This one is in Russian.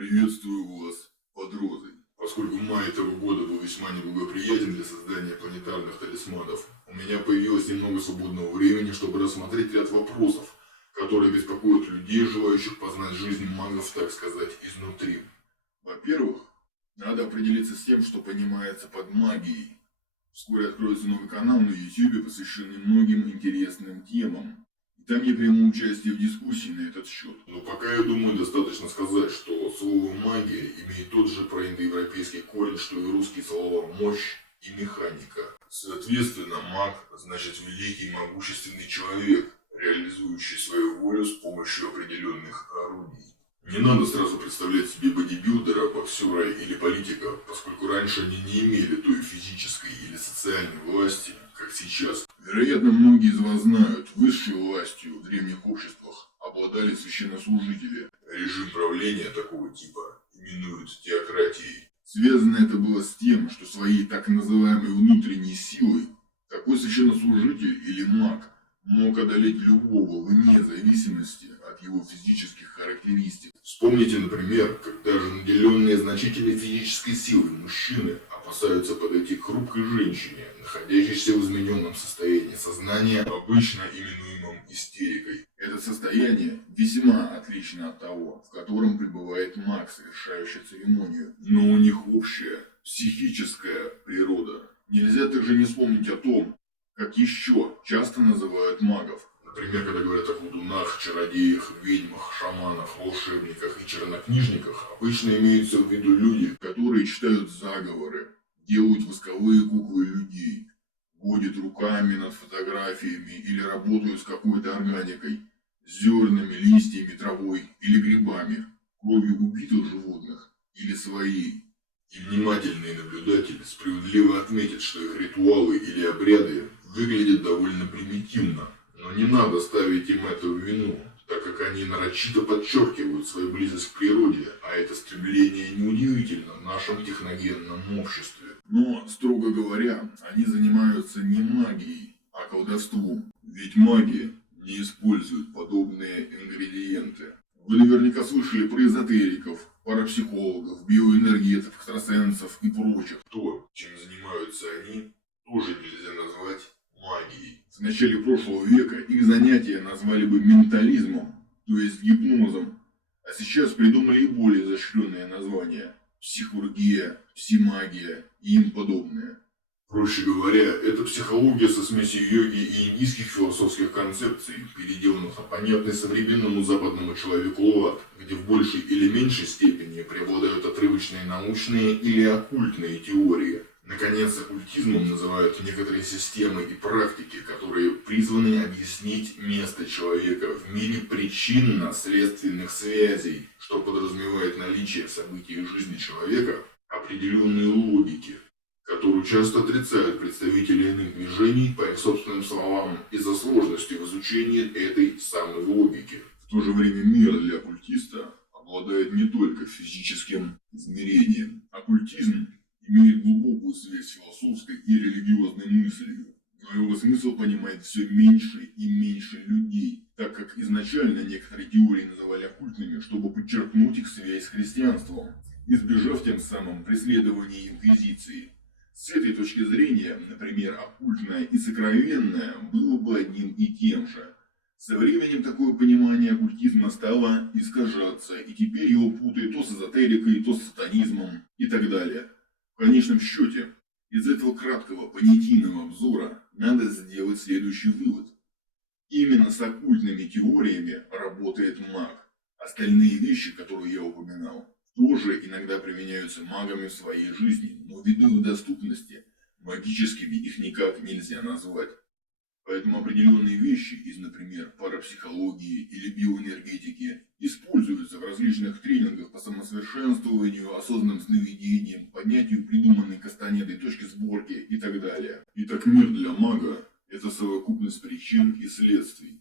Приветствую вас под розой. Поскольку май этого года был весьма неблагоприятен для создания планетарных талисманов, у меня появилось немного свободного времени, чтобы рассмотреть ряд вопросов, которые беспокоят людей, желающих познать жизнь магов, так сказать, изнутри. Во-первых, надо определиться с тем, что понимается под магией. Вскоре откроется новый канал на YouTube, посвященный многим интересным темам. И там я приму участие в дискуссии на этот счет. Но пока, я думаю, достаточно сказать, что слово «магия» имеет тот же проиндоевропейский корень, что и русские слова «мощь» и «механика». Соответственно, маг значит великий и могущественный человек, реализующий свою волю с помощью определенных орудий. Не надо сразу представлять себе бодибилдера, боксера или политика, поскольку раньше они не имели той физической или социальной власти, как сейчас. Вероятно, многие из вас знают, высшей властью в древних обществах обладали священнослужители. Режим правления такого типа именуют теократией. Связано это было с тем, что своей так называемой внутренней силой такой священнослужитель или маг мог одолеть любого вне зависимости от его физических характеристик. Вспомните, например, как даже наделенные значительной физической силой мужчины опасаются подойти к хрупкой женщине, находящейся в измененном состоянии сознания, обычно именуемом истерикой. Это состояние весьма отлично от того, в котором пребывает маг, совершающий церемонию, но у них общая психическая природа. Нельзя также не вспомнить о том, как еще часто называют магов. Например, когда говорят о колдунах, чародеях, ведьмах, шаманах, волшебниках и чернокнижниках, обычно имеются в виду люди, которые читают заговоры, делают восковые куклы людей, водят руками над фотографиями или работают с какой-то органикой, зернами, листьями, травой или грибами, кровью убитых животных или своей. И внимательные наблюдатели справедливо отметят, что их ритуалы или обряды выглядят довольно примитивно, но не надо ставить им это в вину, так как они нарочито подчеркивают свою близость к природе, а это стремление неудивительно в нашем техногенном обществе. Но, строго говоря, они занимаются не магией, а колдовством, ведь маги не используют подобные ингредиенты. Вы наверняка слышали про эзотериков, парапсихологов, биоэнергетов, экстрасенсов и прочих. То, чем занимаются они, тоже нельзя назвать магией. В начале прошлого века их занятия назвали бы ментализмом, то есть гипнозом, а сейчас придумали и более изощренные названия – психургия, псимагия и им подобное. Проще говоря, это психология со смесью йоги и индийских философских концепций, переделанных на понятный современному западному человеку лад, где в большей или меньшей степени преобладают отрывочные научные или оккультные теории. Наконец, оккультизмом называют некоторые системы и практики, которые призваны объяснить место человека в мире причинно-следственных связей, что подразумевает наличие в событиях жизни человека определенной логики, которую часто отрицают представители иных движений, по их собственным словам, из-за сложности в изучении этой самой логики. В то же время мир для оккультиста обладает не только физическим измерением. Оккультизм имеет глубокую связь с философской и религиозной мыслью, но его смысл понимает все меньше и меньше людей, так как изначально некоторые теории называли оккультными, чтобы подчеркнуть их связь с христианством, избежав тем самым преследования инквизиции. С этой точки зрения, например, оккультное и сокровенное было бы одним и тем же. Со временем такое понимание оккультизма стало искажаться, и теперь его путают то с эзотерикой, то с сатанизмом и так далее. В конечном счете, из этого краткого понятийного обзора надо сделать следующий вывод. Именно с оккультными теориями работает маг. Остальные вещи, которые я упоминал, тоже иногда применяются магами в своей жизни, но ввиду их доступности, магическими их никак нельзя назвать. Поэтому определенные вещи из, например, парапсихологии или биоэнергетики используются в различных тренингах по самосовершенствованию, осознанным сновидениям, поднятию придуманной кастанедой точки сборки и так далее. Итак, мир для мага – это совокупность причин и следствий.